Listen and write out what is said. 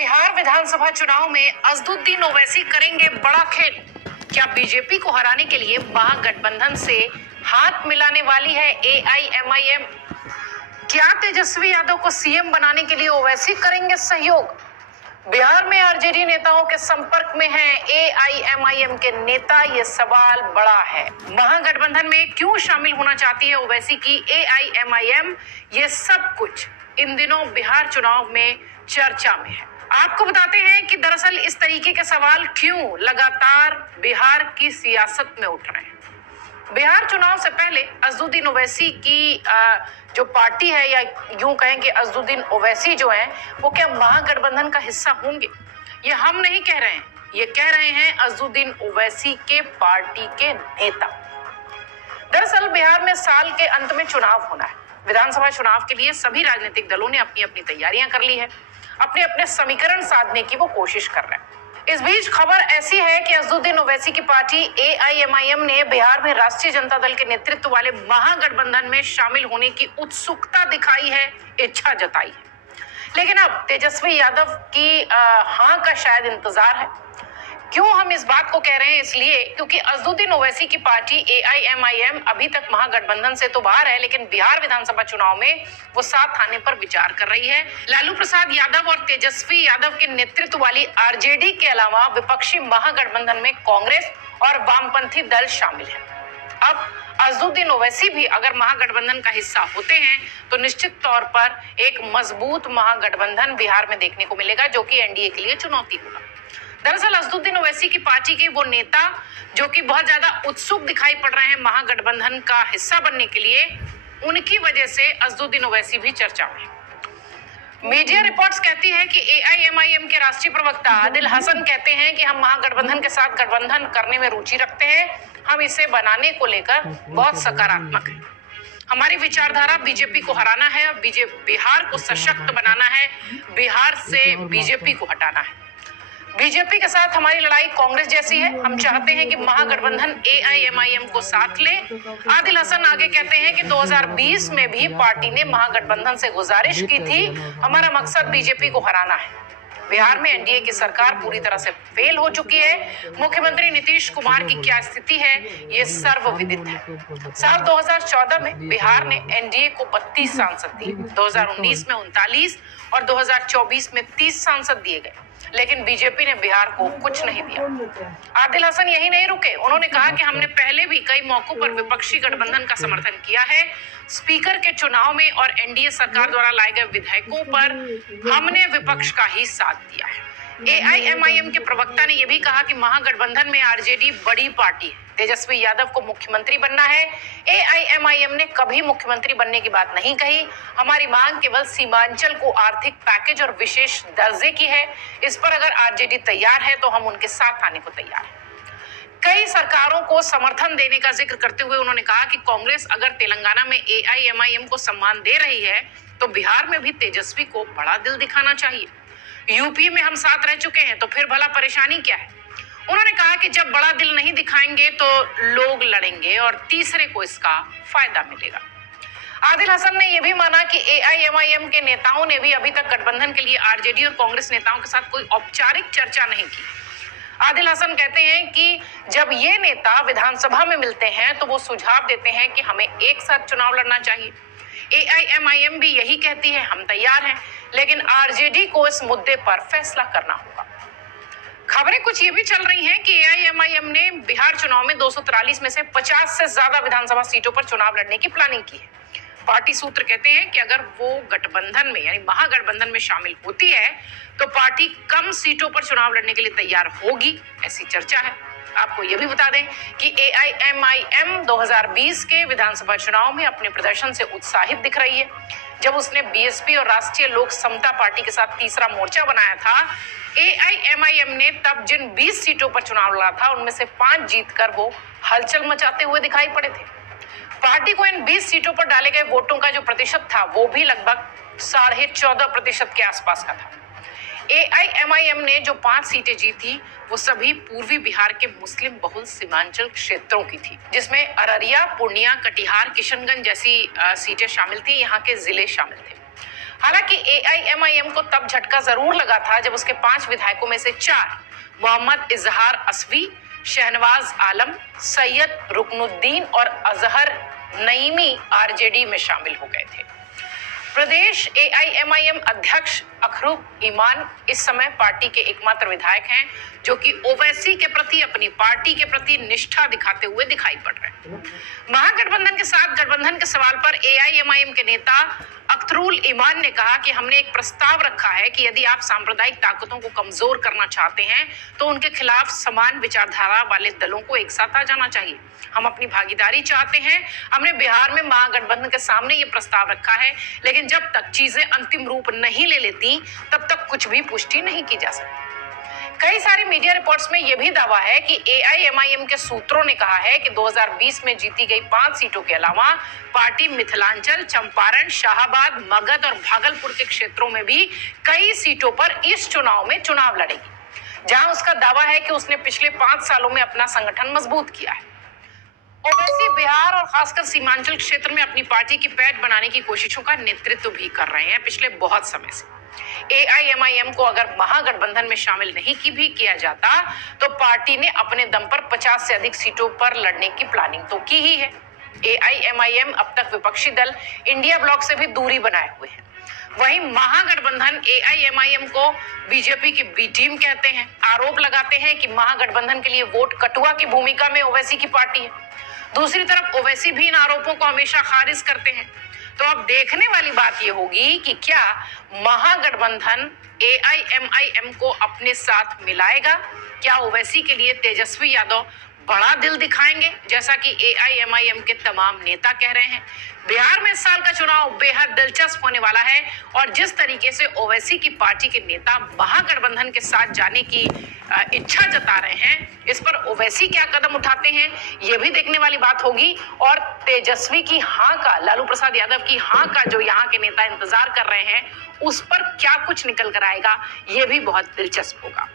बिहार विधानसभा चुनाव में असदुद्दीन ओवैसी करेंगे बड़ा खेल। क्या बीजेपी को हराने के लिए महागठबंधन से हाथ मिलाने वाली है एआईएमआईएम? क्या तेजस्वी यादव को सीएम बनाने के लिए ओवैसी करेंगे सहयोग? बिहार में आरजेडी नेताओं के संपर्क में हैं एआईएमआईएम के नेता, ये सवाल बड़ा है। महागठबंधन में क्यों शामिल होना चाहती है ओवैसी की एआईएमआईएम? ये सब कुछ इन दिनों बिहार चुनाव में चर्चा में है। आपको बताते हैं कि दरअसल इस तरीके के सवाल क्यों लगातार बिहार की सियासत में उठ रहे हैं। बिहार चुनाव से पहले असदुद्दीन ओवैसी की जो पार्टी है, या यूं कहें कि असदुद्दीन ओवैसी जो है, वो क्या महागठबंधन का हिस्सा होंगे? ये हम नहीं कह रहे हैं, ये कह रहे हैं असदुद्दीन ओवैसी के पार्टी के नेता। दरअसल बिहार में साल के अंत में चुनाव होना है। विधानसभा चुनाव के लिए सभी राजनीतिक दलों ने अपनी अपनी तैयारियां कर ली है, अपने अपने समीकरण साधने की वो कोशिश कर रहे हैं। इस बीच खबर ऐसी है कि असदुद्दीन ओवैसी की पार्टी एआईएमआईएम ने बिहार में राष्ट्रीय जनता दल के नेतृत्व वाले महागठबंधन में शामिल होने की उत्सुकता दिखाई है, इच्छा जताई है। लेकिन अब तेजस्वी यादव की हाँ का शायद इंतजार है। क्यों हम इस बात को कह रहे हैं? इसलिए क्योंकि असदुद्दीन ओवैसी की पार्टी एआईएमआईएम अभी तक महागठबंधन से तो बाहर है, लेकिन बिहार विधानसभा चुनाव में वो साथ आने पर विचार कर रही है। लालू प्रसाद यादव और तेजस्वी यादव के नेतृत्व वाली आरजेडी के अलावा विपक्षी महागठबंधन में कांग्रेस और वामपंथी दल शामिल है। अब असदुद्दीन ओवैसी भी अगर महागठबंधन का हिस्सा होते हैं तो निश्चित तौर पर एक मजबूत महागठबंधन बिहार में देखने को मिलेगा, जो कि एनडीए के लिए चुनौती होगा। दरअसल असदुद्दीन ओवैसी की पार्टी के वो नेता जो कि बहुत ज्यादा उत्सुक दिखाई पड़ रहे हैं महागठबंधन का हिस्सा बनने के लिए, उनकी वजह से असदुद्दीन ओवैसी भी चर्चा में। मीडिया रिपोर्ट्स कहती है कि एआईएमआईएम के राष्ट्रीय प्रवक्ता आदिल हसन कहते हैं कि हम महागठबंधन के साथ गठबंधन करने में रुचि रखते हैं, हम इसे बनाने को लेकर बहुत सकारात्मक हैं। हमारी विचारधारा बीजेपी को हराना है और बिहार को सशक्त बनाना है, बिहार से बीजेपी को हटाना है। बीजेपी के साथ हमारी लड़ाई कांग्रेस जैसी है, हम चाहते हैं कि महागठबंधन एआईएमआईएम को साथ ले। आदिल हसन आगे कहते हैं कि 2020 में भी पार्टी ने महागठबंधन से गुजारिश की थी, हमारा मकसद बीजेपी को हराना है। बिहार में एनडीए की सरकार पूरी तरह से फेल हो चुकी है। मुख्यमंत्री नीतीश कुमार की क्या स्थिति है, ये सर्वविदित है। साल 2014 में बिहार ने एनडीए को 32 सांसद दिए, 2019 में 39 और 2024 में 30 सांसद दिए गए, लेकिन बीजेपी ने बिहार को कुछ नहीं दिया। आदिल हसन यही नहीं रुके, उन्होंने कहा कि हमने पहले भी कई मौकों पर विपक्षी गठबंधन का समर्थन किया है। स्पीकर के चुनाव में और एनडीए सरकार द्वारा लाए गए विधेयकों पर हमने विपक्ष का ही साथ दिया है। एआईएमआईएम के प्रवक्ता ने यह भी कहा कि महागठबंधन में आरजेडी बड़ी पार्टी है, तेजस्वी यादव को मुख्यमंत्री बनना है। एआईएमआईएम ने कभी मुख्यमंत्री बनने की बात नहीं कही, हमारी मांग केवल सीमांचल को आर्थिक पैकेज और विशेष दर्जे की है। इस पर अगर आरजेडी तैयार है तो हम उनके साथ आने को तैयार हैं। कई सरकारों को समर्थन देने का जिक्र करते हुए उन्होंने कहा कि कांग्रेस अगर तेलंगाना में एआईएमआईएम को सम्मान दे रही है तो बिहार में भी तेजस्वी को बड़ा दिल दिखाना चाहिए। यूपी में हम साथ रह चुके हैं, तो फिर भला परेशानी क्या है? उन्होंने कहा कि जब बड़ा दिल नहीं दिखाएंगे तो लोग लड़ेंगे और तीसरे को इसका फायदा मिलेगा। आदिल हसन ने यह भी माना कि एआईएमआईएम के नेताओं ने भी अभी तक गठबंधन के लिए आरजेडी और कांग्रेस नेताओं के साथ कोई औपचारिक चर्चा नहीं की। आदिल हसन कहते हैं कि जब ये नेता विधानसभा में मिलते हैं तो वो सुझाव देते हैं कि हमें एक साथ चुनाव लड़ना चाहिए। एआईएमआईएम भी यही कहती है, हम तैयार हैं, लेकिन आरजेडी को इस मुद्दे पर फैसला करना होगा। खबरें कुछ ये भी चल रही हैं कि एआईएमआईएम ने बिहार चुनाव में 243 में से 50 से ज्यादा विधानसभा सीटों पर चुनाव लड़ने की प्लानिंग की है। पार्टी सूत्र कहते हैं कि अगर वो गठबंधन में यानी महागठबंधन में शामिल होती है तो पार्टी कम सीटों पर चुनाव लड़ने के लिए तैयार होगी, ऐसी चर्चा है। आपको यह भी बता दें कि एआईएमआईएम 2020 के विधानसभा चुनाव में अपने प्रदर्शन से उत्साहित दिख रही है। जब उसने बीएसपी और राष्ट्रीय लोक समता पार्टी के साथ तीसरा मोर्चा बनाया था, एआईएमआईएम ने तब जिन 20 सीटों पर चुनाव लड़ा था उनमें से 5 जीतकर वो हलचल मचाते हुए दिखाई पड़े थे। पार्टी को इन 20 सीटों पर डाले गए वोटों का जो प्रतिशत था वो भी लगभग 14.5% के आसपास का था। एआईएमआईएम ने जो 5 सीटें जीती वो सभी पूर्वी बिहार के मुस्लिम बहुल सीमांचल क्षेत्रों की थी, जिसमें अररिया, पूर्णिया, कटिहार, किशनगंज जैसी सीटें शामिल थी, यहाँ के जिले शामिल थे। हालांकि एआईएमआईएम को तब झटका जरूर लगा था जब उसके 5 विधायकों में से 4 मोहम्मद इजहार अस्वी, शहनवाज आलम, सैयद रुकनुद्दीन और अजहर नईमी आरजेडी में शामिल हो गए थे। प्रदेश एआईएमआईएम अध्यक्ष अखरुक ईमान इस समय पार्टी के एकमात्र विधायक हैं जो कि ओवैसी के प्रति, अपनी पार्टी के प्रति निष्ठा दिखाते हुए दिखाई पड़ रहे हैं। महागठबंधन के साथ गठबंधन के सवाल पर एआईएमआईएम के नेता अख्तरुल ईमान ने कहा कि हमने एक प्रस्ताव रखा है कि यदि आप सांप्रदायिक ताकतों को कमजोर करना चाहते हैं तो उनके खिलाफ समान विचारधारा वाले दलों को एक साथ आ जाना चाहिए। हम अपनी भागीदारी चाहते हैं। हमने बिहार में महागठबंधन के सामने ये प्रस्ताव रखा है, लेकिन जब तक चीजें अंतिम रूप नहीं ले लेती तब तक कुछ भी पुष्टि नहीं की जा सकती। कई सारी मीडिया रिपोर्ट्स में यह भी दावा है कि एआईएमआईएम के सूत्रों ने कहा है कि 2020 में जीती गई 5 सीटों के अलावा पार्टी मिथिलांचल, चंपारण, शाहाबाद, मगध और भागलपुर के क्षेत्रों में भी कई सीटों पर इस चुनाव में चुनाव लड़ेगी, जहां उसका दावा है कि उसने पिछले 5 सालों में अपना संगठन मजबूत किया है। ओवैसी बिहार और खासकर सीमांचल क्षेत्र में अपनी पार्टी की पैठ बनाने की कोशिशों का नेतृत्व भी कर रहे हैं पिछले बहुत समय से। एआईएमआईएम को अगर महागठबंधन में शामिल नहीं भी किया जाता तो पार्टी ने अपने दम पर 50 से अधिक सीटों पर लड़ने की प्लानिंग तो की ही है। एआईएमआईएम अब तक विपक्षी दल इंडिया ब्लॉक से भी दूरी बनाए हुए है। वहीं महागठबंधन एआईएमआईएम को बीजेपी की बी टीम कहते हैं, आरोप लगाते हैं कि महागठबंधन के लिए वोट कटुआ की भूमिका में ओवैसी की पार्टी है। दूसरी तरफ ओवैसी भी इन आरोपों को हमेशा खारिज करते हैं। तो अब देखने वाली बात यह होगी कि क्या महागठबंधन एआईएमआईएम को अपने साथ मिलाएगा? क्या ओवैसी के लिए तेजस्वी यादव बड़ा दिल दिखाएंगे जैसा कि एआईएमआईएम के तमाम नेता कह रहे हैं? बिहार में इस साल का चुनाव बेहद दिलचस्प होने वाला है और जिस तरीके से ओवैसी की पार्टी के नेता महागठबंधन के साथ जाने की इच्छा जता रहे हैं, इस पर ओवैसी क्या कदम उठाते हैं ये भी देखने वाली बात होगी। और तेजस्वी की हाँ का, लालू प्रसाद यादव की हाँ का जो यहाँ के नेता इंतजार कर रहे हैं, उस पर क्या कुछ निकल कर आएगा ये भी बहुत दिलचस्प होगा।